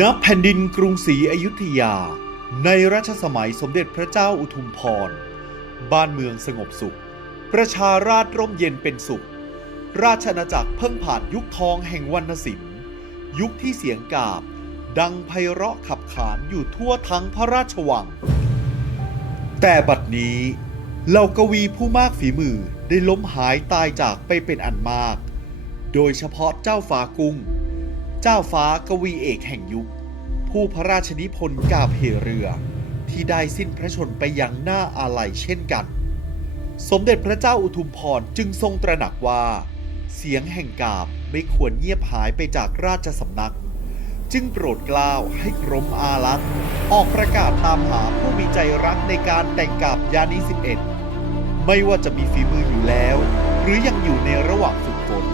ณแผ่นดินกรุงศรีอยุธยา ในรัชสมัยสมเด็จพระเจ้าอุทุมพร บ้านเมืองสงบสุข ประชาราษฎร์ร่มเย็นเป็นสุข ราชอาณาจักรเพิ่งผ่านยุคทองแห่งวรรณศิลป์ ยุคที่เสียงกาบ ดังไพเราะขับขานอยู่ทั่วทั้งพระราชวัง แต่บัดนี้เหล่ากวีผู้มากฝีมือได้ล้มหายตายจากไปเป็นอันมาก โดยเฉพาะเจ้าฟากุ้ง เจ้าฟ้ากวีเอกแห่งยุค ผู้พระราชนิพนธ์กาเหเรือ ที่ได้สิ้นพระชนไปอย่างน่าอาลัยเช่นกัน สมเด็จพระเจ้าอุทุมพรจึงทรงตระหนักว่า เสียงแห่งกาบไม่ควรเงียบหายไปจากราชสำนัก จึงโปรดเกล้าให้กรมอารักษ์ออกประกาศตามหาผู้มีใจรักในการแต่งกาบยานี11 ไม่ว่าจะมีฝีมืออยู่แล้ว หรือยังอยู่ในระหว่างฝึกฝน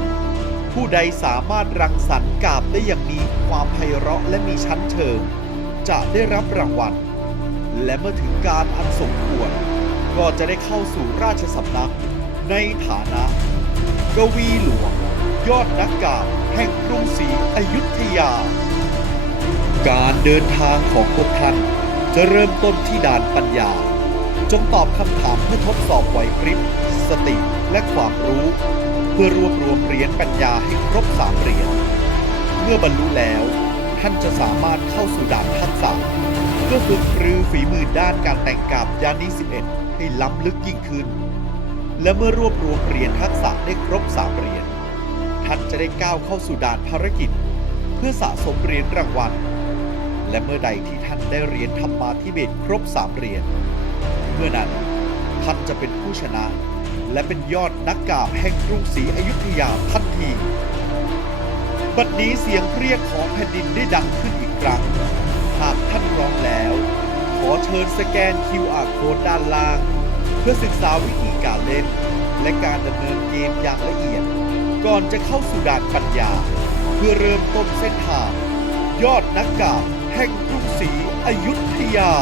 ผู้ใดสามารถรังสรรค์กาบได้อย่างมีความไพเราะและมีชั้นเชิง จะได้รับรางวัล และเมื่อถึงการอันสมควร ก็จะได้เข้าสู่ราชสำนัก ในฐานะ กวีหลวง ยอดนักกาบแห่งกรุงศรีอยุธยา การเดินทางของพวกท่านจะเริ่มต้นที่ด่านปัญญา จงตอบคำถามเพื่อทดสอบไหวพริบสติและความรู้ พื่อรวบรวมเหรียญปัญญาให้ครบสามเหรียญ เมื่อบรรลุแล้ว ท่านจะสามารถเข้าสู่ด่านทักษะเพื่อฝึกปรือฝีมือด้านการแต่งกาบยานี11 ให้ล้ำลึกยิ่งขึ้น และเมื่อรวบรวมเหรียญทักษะได้ครบสามเหรียญ ท่านจะได้ก้าวเข้าสู่ด่านภารกิจ เพื่อสะสมเหรียญรางวัล และเมื่อใดที่ท่านได้เหรียญธรรมาธิเบศครบสามเหรียญ เมื่อนั้นท่านจะเป็นผู้ชนะ และเป็นยอดนักกาบแห่งกรุงศรีอยุธยาทันทีบัดนี้เสียงเรียกของแผ่นดินได้ดังขึ้นอีกครั้ง หากท่านร้อมแล้ว ขอเชิญสแกน QR code ด้านล่าง เพื่อศึกษาวิธีการเล่น และการดำเนินเกมอย่างละเอียด ก่อนจะเข้าสู่ด่านปัญญา เพื่อเริ่มต้นเส้นทางยอดนักกาบแห่งกรุงศรีอยุธยา